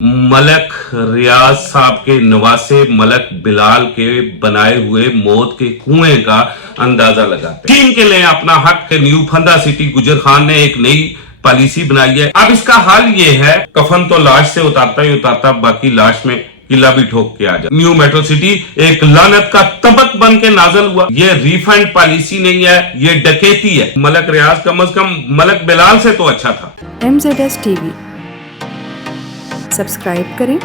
मलक रियाज साहब के नवासे मलक बिलाल के बनाए हुए मौत के कुएं का अंदाजा लगाते हैं। चीन के लिए अपना हक न्यू फंदा सिटी गुजर खान ने एक नई पॉलिसी बनाई है। अब इसका हाल ये है, कफन तो लाश से उतारता ही उतारता, बाकी लाश में किला भी ठोक के आ जाए। न्यू मेट्रो सिटी एक लानत का तबक बन के नाजल हुआ। ये रिफंड पॉलिसी नहीं है, ये डकैती है। मलक रियाज कम से कम मलक बिलाल से तो अच्छा था। MZS TV सब्सक्राइब करें।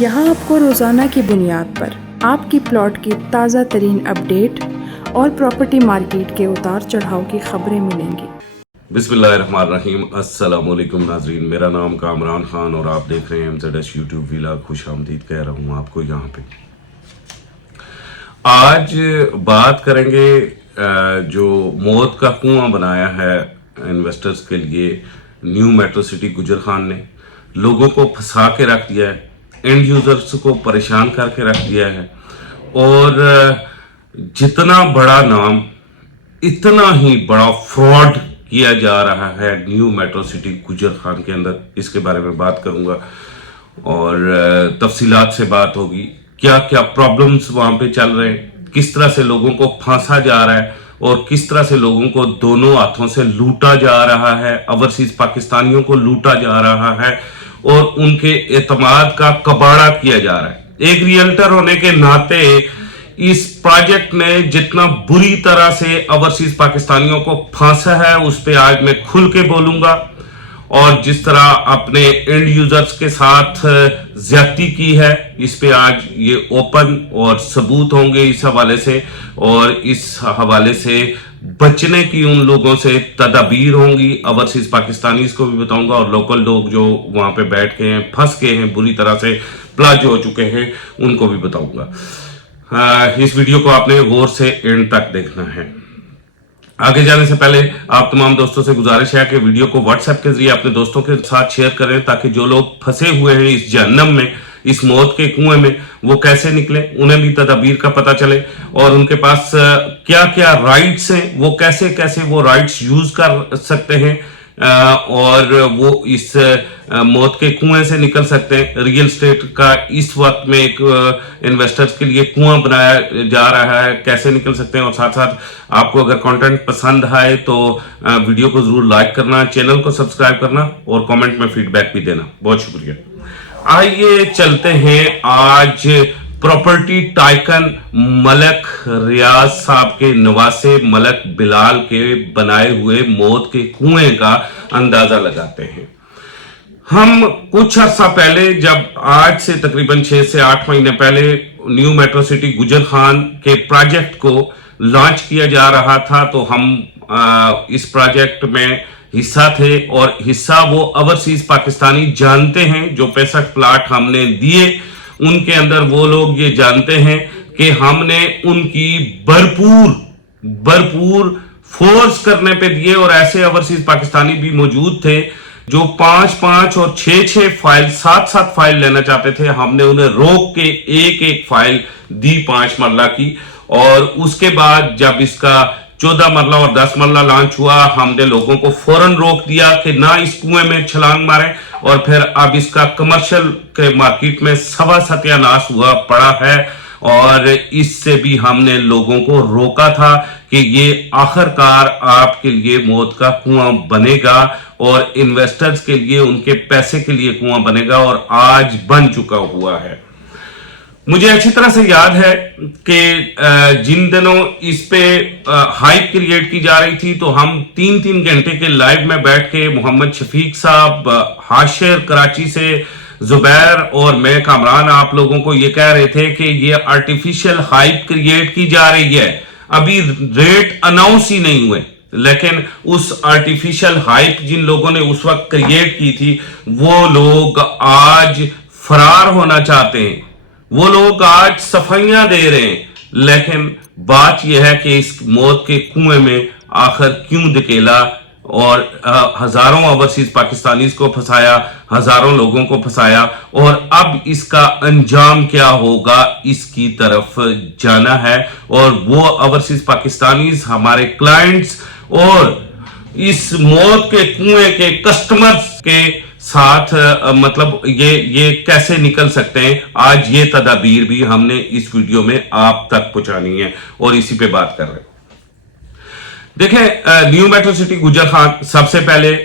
यहाँ आपको रोज़ाना की बुनियाद पर आपकी प्लॉट की ताज़ा तरीन अपडेट और प्रॉपर्टी मार्केट के उतार चढ़ाव की खबरें मिलेंगी। बिस्मिल्लाहिर्रहमानिर्रहीम। अस्सलामुअलैकुम नाजरीन, मेरा नाम कामरान खान और आप देख रहे हैं MZS यूट्यूब व्लॉग। खुश आमदीद कह रहा हूँ आपको यहाँ पे। आज बात करेंगे जो मौत का कुआं बनाया है इन्वेस्टर्स के लिए न्यू मेट्रो सिटी गुजर खान ने। लोगों को फंसा के रख दिया है, एंड यूजर्स को परेशान करके रख दिया है, और जितना बड़ा नाम इतना ही बड़ा फ्रॉड किया जा रहा है न्यू मेट्रो सिटी गुजर खान के अंदर। इसके बारे में बात करूंगा और तफसीलात से बात होगी, क्या क्या प्रॉब्लम्स वहां पे चल रहे हैं, किस तरह से लोगों को फांसा जा रहा है और किस तरह से लोगों को दोनों हाथों से लूटा जा रहा है, ओवरसीज पाकिस्तानियों को लूटा जा रहा है और उनके एतमाद का कबाड़ा किया जा रहा है। एक रियल्टर होने के नाते इस प्रोजेक्ट ने जितना बुरी तरह से ओवरसीज पाकिस्तानियों को फांसा है उस पे आज मैं खुल के बोलूंगा, और जिस तरह अपने एंड यूजर्स के साथ ज्यादती की है इस पे आज ये ओपन और सबूत होंगे इस हवाले से, और इस हवाले से बचने की उन लोगों से तदाबीर होंगी। ओवरसीज पाकिस्तानीज को भी बताऊंगा और लोकल लोग जो वहां पे बैठ के हैं, फंस के हैं, बुरी तरह से प्लाज हो चुके हैं, उनको भी बताऊंगा। इस वीडियो को आपने गौर से एंड तक देखना है। आगे जाने से पहले आप तमाम दोस्तों से गुजारिश है कि वीडियो को व्हाट्सएप के जरिए अपने दोस्तों के साथ शेयर करें, ताकि जो लोग फंसे हुए हैं इस जहन्नम में, इस मौत के कुएं में, वो कैसे निकले, उन्हें भी तदबीर का पता चले और उनके पास क्या क्या राइट्स हैं, वो कैसे कैसे वो राइट्स यूज कर सकते हैं और वो इस मौत के कुएं से निकल सकते हैं। रियल स्टेट का इस वक्त में एक इन्वेस्टर्स के लिए कुआं बनाया जा रहा है, कैसे निकल सकते हैं। और साथ साथ आपको अगर कंटेंट पसंद आए तो वीडियो को जरूर लाइक करना, चैनल को सब्सक्राइब करना और कमेंट में फीडबैक भी देना। बहुत शुक्रिया। आइए चलते हैं आज प्रॉपर्टी टाइकन मलक रियाज साहब के नवासे मलक बिलाल के बनाए हुए मौत के कुएं का अंदाजा लगाते हैं। हम कुछ अर्सा पहले, जब आज से तकरीबन 6 से 8 महीने पहले न्यू मेट्रो सिटी गुजर खान के प्रोजेक्ट को लॉन्च किया जा रहा था, तो हम इस प्रोजेक्ट में हिस्सा थे और हिस्सा वो ओवरसीज पाकिस्तानी जानते हैं। जो 65 प्लाट हमने दिए उनके अंदर वो लोग ये जानते हैं कि हमने उनकी भरपूर फोर्स करने पे दिए, और ऐसे ओवरसीज पाकिस्तानी भी मौजूद थे जो 5-5 और 6-6 फाइल, 7-7 फाइल लेना चाहते थे। हमने उन्हें रोक के एक फाइल दी 5 मरला की, और उसके बाद जब इसका 14 मरला और 10 मरला लॉन्च हुआ, हमने लोगों को फौरन रोक दिया कि ना इस कुएं में छलांग मारें, और फिर अब इसका कमर्शियल के मार्केट में सवा सत्यानाश हुआ पड़ा है। और इससे भी हमने लोगों को रोका था कि ये आखिरकार आपके लिए मौत का कुआं बनेगा और इन्वेस्टर्स के लिए, उनके पैसे के लिए कुआं बनेगा, और आज बन चुका हुआ है। मुझे अच्छी तरह से याद है कि जिन दिनों इस पे हाइप क्रिएट की जा रही थी, तो हम 3-3 घंटे के लाइव में बैठ के मोहम्मद शफीक साहब, हाशिर कराची से, जुबैर और मैं कामरान आप लोगों को ये कह रहे थे कि ये आर्टिफिशियल हाइप क्रिएट की जा रही है। अभी रेट अनाउंस ही नहीं हुए, लेकिन उस आर्टिफिशियल हाइप जिन लोगों ने उस वक्त क्रिएट की थी, वो लोग आज फरार होना चाहते हैं, वो लोग आज सफाइयां दे रहे हैं। लेकिन बात यह है कि इस मौत के कुएं में आखिर क्यों धकेला, और हजारों ओवरसीज पाकिस्तानीज को फंसाया, हजारों लोगों को फंसाया, और अब इसका अंजाम क्या होगा इसकी तरफ जाना है। और वो ओवरसीज पाकिस्तानीज हमारे क्लाइंट्स और इस मौत के कुएं के कस्टमर्स के साथ मतलब ये कैसे निकल सकते हैं, आज ये तदाबीर भी हमने इस वीडियो में आप तक पहुंचानी है और इसी पे बात कर रहे हैं। देखें, न्यू मेट्रो सिटी गुजर खान, सबसे पहले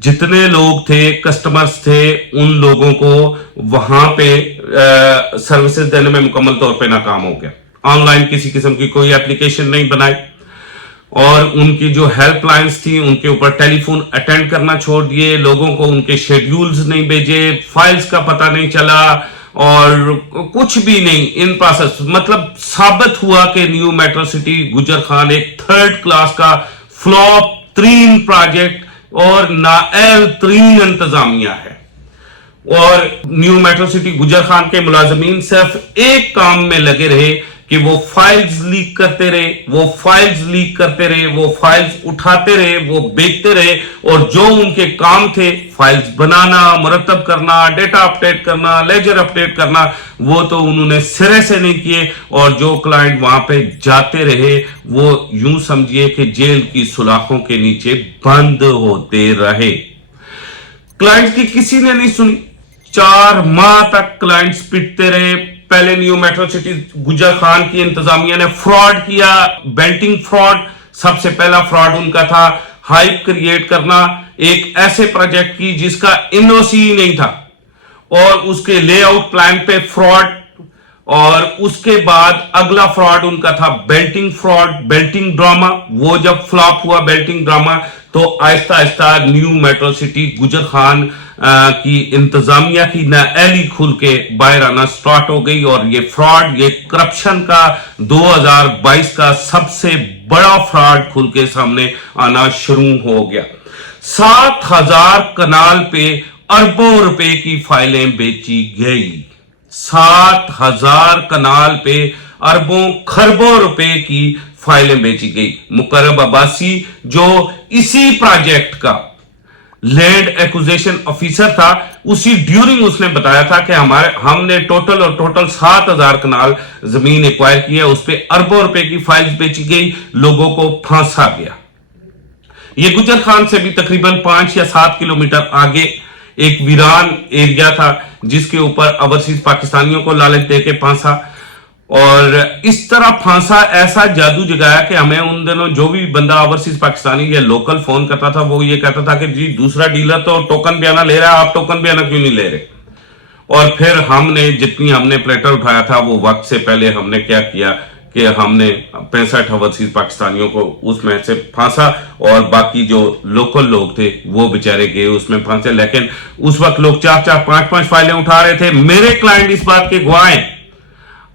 जितने लोग थे, कस्टमर्स थे, उन लोगों को वहां पे सर्विसेज देने में मुकम्मल तौर पे नाकाम हो गया। ऑनलाइन किसी किस्म की कोई एप्लीकेशन नहीं बनाई और उनकी जो हेल्पलाइंस थी उनके ऊपर टेलीफोन अटेंड करना छोड़ दिए, लोगों को उनके शेड्यूल्स नहीं भेजे, फाइल्स का पता नहीं चला और कुछ भी नहीं इन प्रोसेस। मतलब साबित हुआ कि न्यू मेट्रो सिटी गुजर खान एक थर्ड क्लास का फ्लॉप तरीन प्रोजेक्ट और नाअहल तरीन इंतजामिया है। और न्यू मेट्रो सिटी गुजर खान के मुलाजमीन सिर्फ एक काम में लगे रहे कि वो फाइल्स लीक करते रहे, वो फाइल्स लीक करते रहे, वो फाइल्स उठाते रहे, वो बेचते रहे और जो उनके काम थे फाइल्स बनाना, मुरतब करना, डेटा अपडेट करना, लेजर अपडेट करना, वो तो उन्होंने सिरे से नहीं किए। और जो क्लाइंट वहां पे जाते रहे वो यूं समझिए कि जेल की सुलाखों के नीचे बंद होते रहे। क्लाइंट की किसी ने नहीं सुनी, 4 माह तक क्लाइंट्स पिटते रहे। पहले न्यू मेट्रो सिटी गुजर खान की इंतजामिया ने फ्रॉड किया, बेल्टिंग फ्रॉड। सबसे पहला फ्रॉड उनका था हाइप क्रिएट करना एक ऐसे प्रोजेक्ट की जिसका एनओसी ही नहीं था और उसके लेआउट प्लान पे फ्रॉड। और उसके बाद अगला फ्रॉड उनका था बेल्टिंग फ्रॉड, बेल्टिंग ड्रामा। वो जब फ्लॉप हुआ बेल्टिंग ड्रामा तो Aahista Aahista new metro city गुजर खान की इंतजामिया की नाअहली खुल के बाहर आना स्टार्ट हो गई और ये फ्रॉड, ये करप्शन का 2022 का सबसे बड़ा फ्रॉड खुल के सामने आना शुरू हो गया। 7000 कनाल पे अरबों रुपए की फाइलें बेची गई। 7000 कनाल पे अरबों खरबों रुपए की फाइलें बेची गई। मुकर्रब अब्बासी जो इसी प्रोजेक्ट का लैंड एक्विजिशन ऑफिसर था, उसी ड्यूरिंग उसने बताया था कि हमने टोटल 7000 कनाल जमीन एक्वायर की है, उस पर अरबों रुपए की फाइल्स बेची गई, लोगों को फांसा गया। ये गुजर खान से भी तकरीबन 5 या 7 किलोमीटर आगे एक वीरान एरिया था जिसके ऊपर ओवरसीज पाकिस्तानियों को लालच देके फांसा और इस तरह फांसा, ऐसा जादू जगाया कि हमें उन दिनों जो भी बंदा ओवरसीज पाकिस्तानी या लोकल फोन करता था वो ये कहता था कि जी दूसरा डीलर तो टोकन बयाना ले रहा है, आप टोकन बयाना क्यों नहीं ले रहे। और फिर हमने प्लेटर उठाया था वो वक्त से पहले हमने क्या किया कि हमने 65 ओवरसीज पाकिस्तानियों को उसमें से फांसा और बाकी जो लोकल लोग थे वो बेचारे गए उसमें फांसे। लेकिन उस वक्त लोग 4-4, 5-5 फाइलें उठा रहे थे। मेरे क्लाइंट इस बात के गवाह हैं।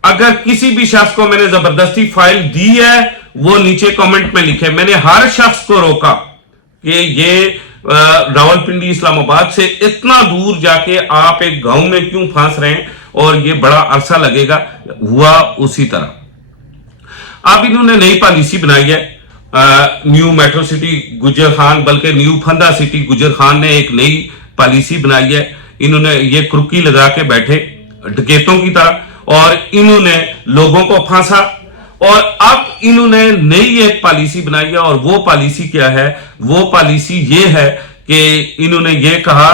अगर किसी भी शख्स को मैंने जबरदस्ती फाइल दी है वो नीचे कमेंट में लिखे। मैंने हर शख्स को रोका कि ये रावलपिंडी इस्लामाबाद से इतना दूर जाके आप एक गांव में क्यों फांस रहे हैं और ये बड़ा अरसा लगेगा। हुआ उसी तरह। अब इन्होंने नई पॉलिसी बनाई है न्यू मेट्रो सिटी गुजर खान, बल्कि न्यू फंदा सिटी गुजर खान ने एक नई पॉलिसी बनाई है। इन्होंने ये क्रुकी लगा के बैठे डकैतों की तरह और इन्होंने लोगों को फांसा और अब इन्होंने नई एक पॉलिसी बनाई है। और वो पॉलिसी क्या है? वो पॉलिसी ये है कि इन्होंने ये कहा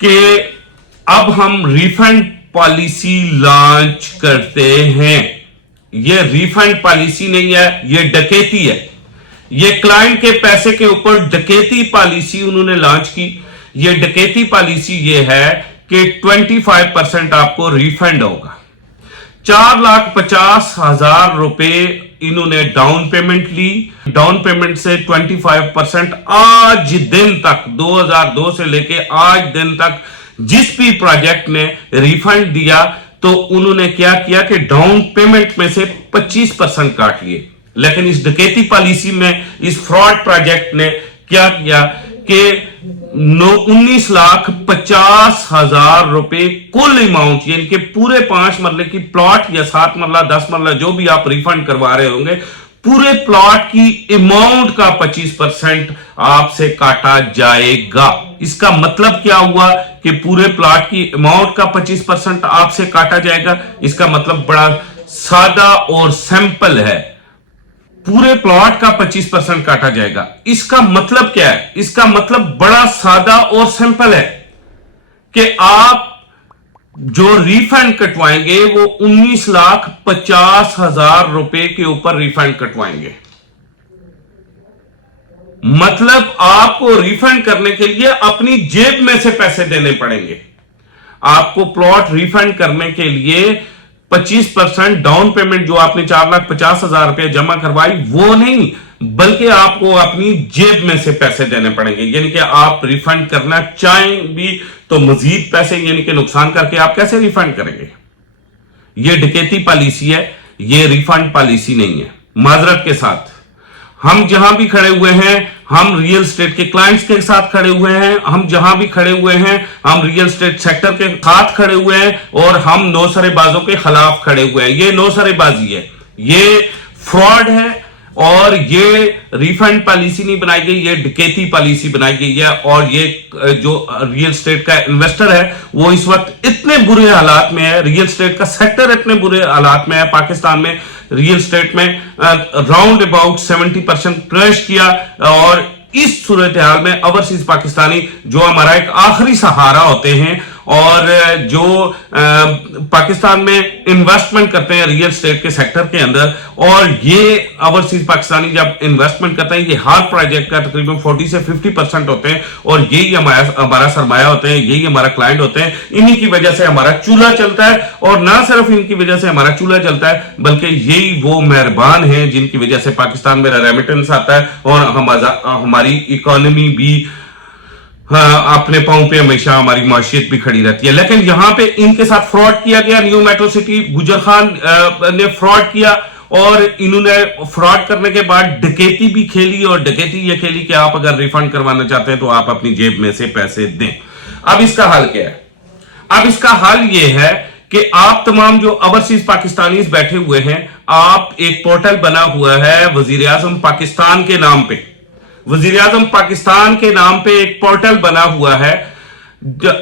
कि अब हम रिफंड पॉलिसी लॉन्च करते हैं। ये रिफंड पॉलिसी नहीं है, ये डकैती है। ये क्लाइंट के पैसे के ऊपर डकैती पॉलिसी उन्होंने लॉन्च की। ये डकैती पॉलिसी ये है कि 25% आपको रिफंड होगा। 4,50,000 रुपए इन्होंने डाउन पेमेंट ली। डाउन पेमेंट से 25% आज दिन तक 2002 से लेके आज दिन तक जिस भी प्रोजेक्ट ने रिफंड दिया तो उन्होंने क्या किया कि डाउन पेमेंट में से 25% काट लिए। लेकिन इस डकैती पॉलिसी में इस फ्रॉड प्रोजेक्ट ने क्या किया कि 19,50,000 रुपए कुल अमाउंट, यानी कि पूरे 5 मरले की प्लॉट या 7 मरला 10 मरला जो भी आप रिफंड करवा रहे होंगे, पूरे प्लॉट की अमाउंट का 25% आपसे काटा जाएगा। इसका मतलब क्या हुआ कि पूरे प्लॉट की अमाउंट का 25% आपसे काटा जाएगा। इसका मतलब बड़ा सादा और सिंपल है, पूरे प्लॉट का 25% काटा जाएगा। इसका मतलब क्या है? इसका मतलब बड़ा सादा और सिंपल है। कि आप जो रिफंड कटवाएंगे वो 19,50,000 रुपए के ऊपर रिफंड कटवाएंगे। मतलब आपको रिफंड करने के लिए अपनी जेब में से पैसे देने पड़ेंगे। आपको प्लॉट रिफंड करने के लिए 25% डाउन पेमेंट जो आपने 4,50,000 रुपए जमा करवाई वो नहीं, बल्कि आपको अपनी जेब में से पैसे देने पड़ेंगे। यानी कि आप रिफंड करना चाहें भी तो मजीद पैसे यानी कि नुकसान करके आप कैसे रिफंड करेंगे? ये डकैती पॉलिसी है, ये रिफंड पॉलिसी नहीं है। माजरत के साथ हम जहां भी खड़े हुए हैं, हम रियल एस्टेट के क्लाइंट्स के साथ खड़े हुए हैं, हम जहां भी खड़े हुए हैं हम रियल एस्टेट सेक्टर के साथ खड़े हुए हैं और हम नौसरेबाजों के खिलाफ खड़े हुए हैं। ये नौसरेबाजी है, ये फ्रॉड है और ये रिफंड पॉलिसी नहीं बनाई गई, ये डकैती पॉलिसी बनाई गई है। और ये जो रियल एस्टेट का इन्वेस्टर है वो इस वक्त इतने बुरे हालात में है, रियल एस्टेट का सेक्टर इतने बुरे हालात में है। पाकिस्तान में रियल एस्टेट में राउंड अबाउट 70% क्रैश किया और इस सूरत हाल में ओवरसीज पाकिस्तानी जो हमारा एक आखिरी सहारा होते हैं और जो पाकिस्तान में इन्वेस्टमेंट करते हैं रियल एस्टेट के सेक्टर के अंदर, और ये ओवरसीज पाकिस्तानी जब इन्वेस्टमेंट करते हैं ये हर प्रोजेक्ट का तकरीबन 40 से 50% होते हैं और यही हमारा सरमाया होते हैं, यही हमारा क्लाइंट होते हैं। इन्हीं की वजह से हमारा चूल्हा चलता है और ना सिर्फ इनकी वजह से हमारा चूल्हा चलता है बल्कि यही वो मेहरबान हैं जिनकी वजह से पाकिस्तान में रेमिटेंस आता है और हमारी इकोनॉमी भी अपने पांव पे हमेशा हमारी माशियत भी खड़ी रहती है। लेकिन यहां पे इनके साथ फ्रॉड किया गया। न्यू मेट्रो सिटी गुजर खान ने फ्रॉड किया और इन्होंने फ्रॉड करने के बाद डकैती भी खेली और डकैती ये खेली कि आप अगर रिफंड करवाना चाहते हैं तो आप अपनी जेब में से पैसे दें। अब इसका हल क्या है? अब इसका हल ये है कि आप तमाम जो ओवरसीज पाकिस्तानी बैठे हुए हैं, आप एक पोर्टल बना हुआ है वजीर आजम पाकिस्तान के नाम पे, वजीर आजम पाकिस्तान के नाम पे एक पोर्टल बना हुआ है,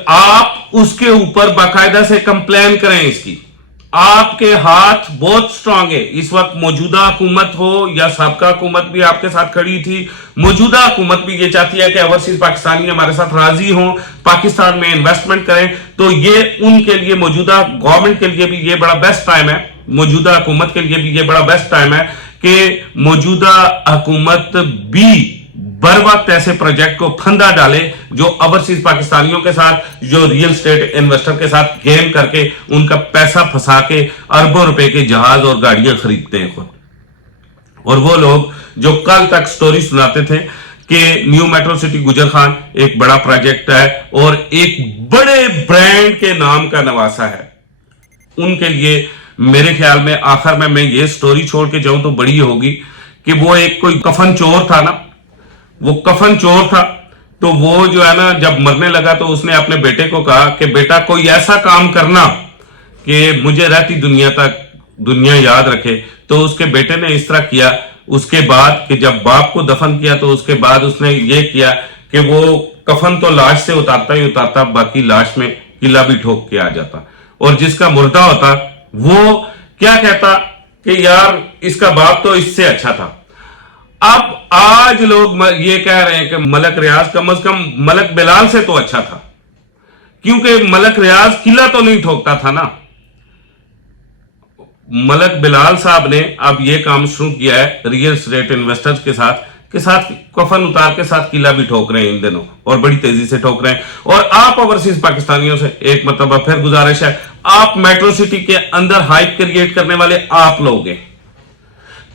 आप उसके ऊपर बाकायदा से कंप्लेन करें इसकी। आपके हाथ बहुत स्ट्रांग है इस वक्त, मौजूदा हुकूमत हो या साबका हुकूमत भी आपके साथ खड़ी थी। मौजूदा हुकूमत भी ये चाहती है कि ओवरसीज पाकिस्तानी हमारे साथ राजी हों, पाकिस्तान में इन्वेस्टमेंट करें, तो ये उनके लिए मौजूदा गवर्नमेंट के लिए भी ये बड़ा बेस्ट टाइम है, मौजूदा हुकूमत के लिए भी ये बड़ा बेस्ट टाइम है कि मौजूदा हुकूमत भी बर वक्त ऐसे प्रोजेक्ट को फंदा डाले जो ओवरसीज पाकिस्तानियों के साथ, जो रियल एस्टेट इन्वेस्टर के साथ गेम करके उनका पैसा फंसा के अरबों रुपए के जहाज और गाड़ियां खरीदते हैं खुद। और वो लोग जो कल तक स्टोरी सुनाते थे कि न्यू मेट्रो सिटी गुजर खान एक बड़ा प्रोजेक्ट है और एक बड़े ब्रांड के नाम का नवासा है, उनके लिए मेरे ख्याल में आखिर में मैं ये स्टोरी छोड़ के जाऊं तो बड़ी होगी कि वो एक कोई कफन चोर था ना, वो कफन चोर था, तो वो जो है ना जब मरने लगा तो उसने अपने बेटे को कहा कि बेटा कोई ऐसा काम करना कि मुझे रहती दुनिया तक दुनिया याद रखे। तो उसके बेटे ने इस तरह किया। उसके बाद कि जब बाप को दफन किया तो उसके बाद उसने ये किया कि वो कफन तो लाश से उतारता ही उतारता, बाकी लाश में किला भी ठोक के आ जाता, और जिसका मुर्दा होता वो क्या कहता कि यार इसका बाप तो इससे अच्छा था। अब आज लोग ये कह रहे हैं कि मलक रियाज कम से कम मलक बिलाल से तो अच्छा था, क्योंकि मलक रियाज किला तो नहीं ठोकता था ना। मलक बिलाल साहब ने अब ये काम शुरू किया है रियल एस्टेट इन्वेस्टर्स के साथ कफन उतार के साथ किला भी ठोक रहे हैं इन दिनों, और बड़ी तेजी से ठोक रहे हैं। और आप ओवरसीज पाकिस्तानियों से एक मतलब फिर गुजारिश है, आप मेट्रो सिटी के अंदर हाइप क्रिएट करने वाले आप लोग हैं।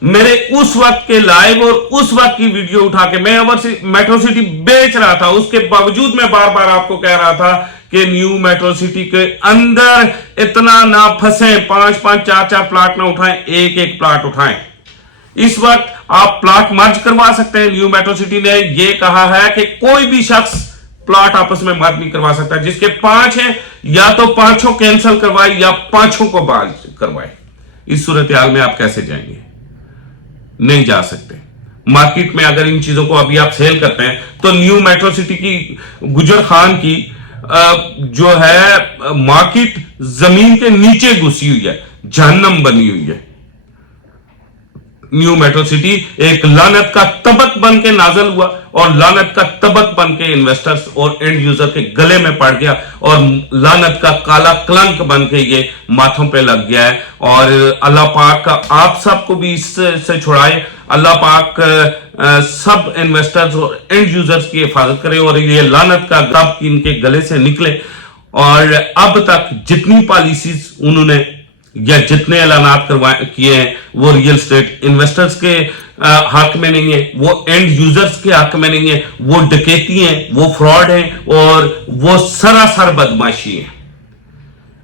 मेरे उस वक्त के लाइव और उस वक्त की वीडियो उठा के मैं मेट्रो सिटी बेच रहा था, उसके बावजूद मैं बार बार आपको कह रहा था कि न्यू मेट्रो सिटी के अंदर इतना ना फंसे, 5-5 4-4 प्लाट ना उठाएं, एक प्लाट उठाएं। इस वक्त आप प्लाट मर्ज करवा सकते हैं। न्यू मेट्रो सिटी ने यह कहा है कि कोई भी शख्स प्लाट आपस में मर्ज नहीं करवा सकता। जिसके 5 हैं या तो 5 कैंसिल करवाए या 5 को बहाल करवाए। इस सूरत हाल में आप कैसे जाएंगे? नहीं जा सकते। मार्केट में अगर इन चीजों को अभी आप सेल करते हैं तो न्यू मेट्रो सिटी की गुजर खान की जो है मार्केट जमीन के नीचे घुसी हुई है, जहन्नम बनी हुई है। न्यू मेट्रो सिटी एक लानत का तबक बन के नाजल हुआ और लानत का तबक बन के इन्वेस्टर्स और एंड यूजर के गले में पड़ गया और लानत का काला कलंक बन के ये माथों पे लग गया है। और अल्लाह पाक का आप सबको भी इससे छुड़ाए, अल्लाह पाक सब इन्वेस्टर्स और एंड यूजर्स की हिफाजत करे और ये लानत का तब इनके गले से निकले। और अब तक जितनी पॉलिसीज उन्होंने या जितने ऐलानात किए हैं वो रियल एस्टेट इन्वेस्टर्स के हक में नहीं है, वो एंड यूजर्स के हक में नहीं है, वो डकैती है, वो फ्रॉड है और वो सरासर बदमाशी है।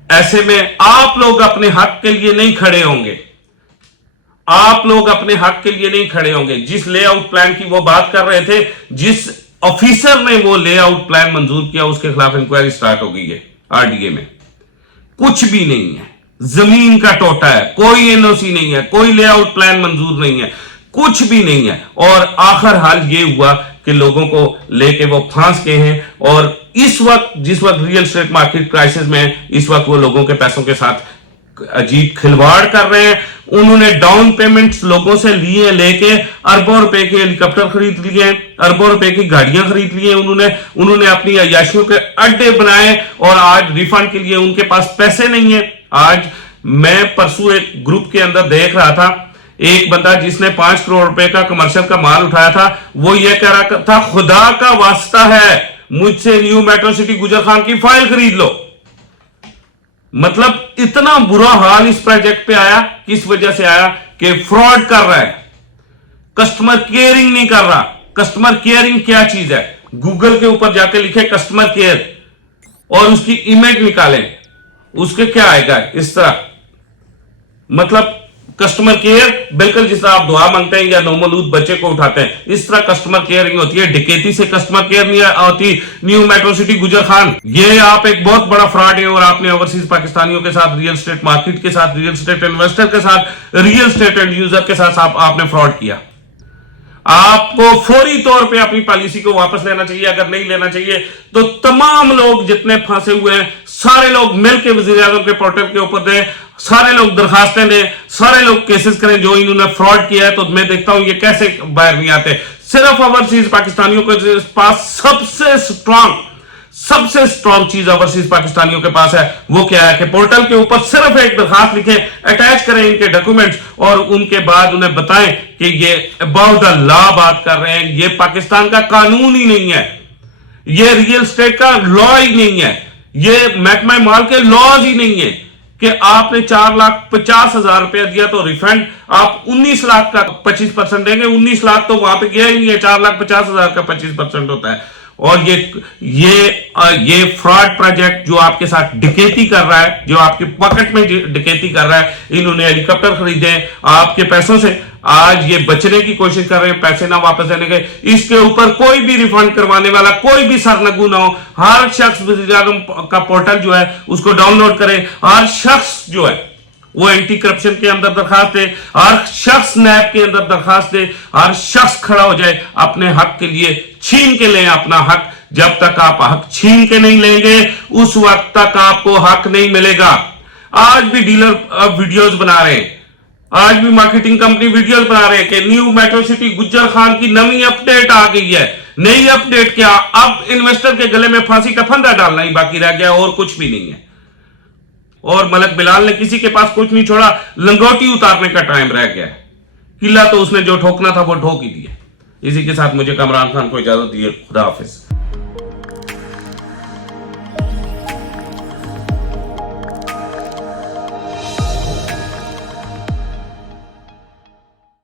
ऐसे में आप लोग अपने हक के लिए नहीं खड़े होंगे, आप लोग अपने हक के लिए नहीं खड़े होंगे। जिस लेआउट प्लान की वो बात कर रहे थे, जिस ऑफिसर ने वो लेआउट प्लान मंजूर किया उसके खिलाफ इंक्वायरी स्टार्ट हो गई है आरडीए में। कुछ भी नहीं है, जमीन का टोटा है, कोई एनओसी नहीं है, कोई लेआउट प्लान मंजूर नहीं है, कुछ भी नहीं है। और आखिर हाल ये हुआ कि लोगों को लेके वो फांस गए हैं और इस वक्त जिस वक्त रियल एस्टेट मार्केट क्राइसिस में है, इस वक्त वो लोगों के पैसों के साथ अजीब खिलवाड़ कर रहे हैं। उन्होंने डाउन पेमेंट्स लोगों से लिए, लेके अरबों रुपए के हेलीकॉप्टर खरीद लिए, अरबों रुपए की गाड़ियां खरीद ली हैं उन्होंने अपनी अय्याशियों के अड्डे बनाए और आज रिफंड के लिए उनके पास पैसे नहीं है। आज मैं परसों एक ग्रुप के अंदर देख रहा था, एक बंदा जिसने 5 करोड़ रुपए का कमर्शियल का माल उठाया था, वो ये कह रहा था खुदा का वास्ता है मुझसे न्यू मेट्रो सिटी गुजर खान की फाइल खरीद लो। मतलब इतना बुरा हाल इस प्रोजेक्ट पे आया, किस वजह से आया कि फ्रॉड कर रहा है, कस्टमर केयरिंग नहीं कर रहा। कस्टमर केयरिंग क्या चीज है? गूगल के ऊपर जाके लिखे कस्टमर केयर और उसकी इमेज निकालें, उसके क्या आएगा इस तरह। मतलब कस्टमर केयर बिल्कुल जिस तरह आप दुआ मांगते हैं या नौमौलूद बच्चे को उठाते हैं, इस तरह कस्टमर केयरिंग होती है। डकैती से कस्टमर केयर नहीं होती। न्यू मेट्रो सिटी गुजर खान, ये आप एक बहुत बड़ा फ्रॉड है और आपने ओवरसीज पाकिस्तानियों के साथ, रियल एस्टेट मार्केट के साथ, रियल एस्टेट इन्वेस्टर के साथ, रियल एस्टेट एंड यूजर के साथ आपने फ्रॉड किया। आपको फौरी तौर पे अपनी पॉलिसी को वापस लेना चाहिए। अगर नहीं लेना चाहिए तो तमाम लोग जितने फंसे हुए हैं सारे लोग मिलकर वजीर आजम के पोर्टल के ऊपर दें, सारे लोग दरखास्तें दें, सारे लोग केसेस करें जो इन्होंने फ्रॉड किया है। तो मैं देखता हूं ये कैसे बाहर नहीं आते। सिर्फ ओवरसीज पाकिस्तानियों के पास सबसे स्ट्रॉन्ग चीज ओवरसीज पाकिस्तानियों के पास है, वो क्या है कि पोर्टल के ऊपर सिर्फ एक दरखास्त लिखें, अटैच करें इनके डॉक्यूमेंट्स और उनके बाद उन्हें बताएं कि ये अबाउट द लॉ बात कर रहे हैं। ये पाकिस्तान का कानून ही नहीं है, ये रियल एस्टेट का लॉ ही नहीं है, ये महकमा माल के लॉज ही नहीं है कि आपने 4,50,000 रुपया दिया तो रिफंड आप 19 लाख का 25% देंगे। 19 लाख तो वहां पे गया ही नहीं है, 4,50,000 का 25% होता है। और ये फ्रॉड प्रोजेक्ट जो आपके साथ डकैती कर रहा है, जो आपके पॉकेट में डकैती कर रहा है, इन्होंने हेलीकॉप्टर खरीदे आपके पैसों से, आज ये बचने की कोशिश कर रहे हैं, पैसे ना वापस देने के। इसके ऊपर कोई भी रिफंड करवाने वाला कोई भी सरनगू ना हो। हर शख्स वज़ीर आज़म का पोर्टल जो है उसको डाउनलोड करे। हर शख्स जो है वो एंटी करप्शन के अंदर दरखास्त दे, हर शख्स नैब के अंदर दरखास्त दे, हर शख्स खड़ा हो जाए अपने हक के लिए, छीन के लें अपना हक। जब तक आप हक छीन के नहीं लेंगे उस वक्त तक आपको हक नहीं मिलेगा। आज भी डीलर वीडियोस बना रहे हैं, आज भी मार्केटिंग कंपनी वीडियोस बना रहे हैं कि new metro city Gujjar Khan की नई अपडेट आ गई है। नई अपडेट क्या, अब इन्वेस्टर के गले में फांसी का फंदा डालना ही बाकी रह गया और कुछ भी नहीं है। और मलक बिलाल ने किसी के पास कुछ नहीं छोड़ा, लंगोटी उतारने का टाइम रह गया है। किला तो उसने जो ठोकना था वो ठोक ही दिया। इसी के साथ मुझे कमरान खान को इजाजत दिए। खुदा हाफिज।